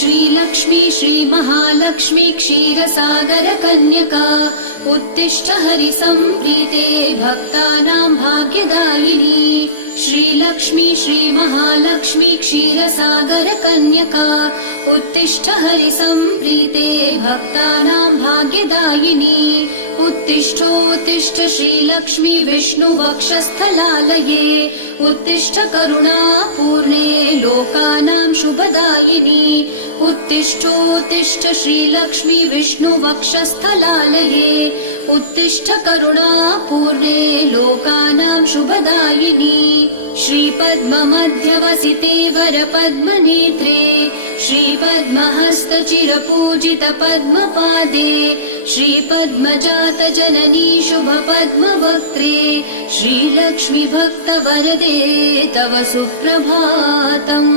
श्रीलक्ष्मी श्रीमहालक्ष्मी क्षीरसागर कन्यका उत्तिष्ठ हरिसम्प्रीते भक्तानां भाग्यदायिनी श्रीलक्ष्मी श्रीमहालक्ष्मी क्षीरसागर कन्यका उत्तिष्ठ हरिसम्प्रीते भक्तानां भाग्यदायिनी उत्तिष्ठोत्तिष्ठ श्रीलक्ष्मी विष्णुवक्षस्थलालये उत्तिष्ठ करुणापूर्णे लोकानां शुभदायिनी उत्तिष्ठोत्तिष्ठ श्रीलक्ष्मी विष्णुवक्षस्थलालये उत्तिष्ठ करुणापूर्णे लोकानां शुभदायिनी श्रीपद्ममध्यवसिते वरपद्मनेत्रे श्रीपद्महस्तचिरपूजित पद्मपादे श्रीपद्मजातजननी शुभपद्मवक्त्रे श्रीलक्ष्मी भक्तवरदे तव सुप्रभातम्।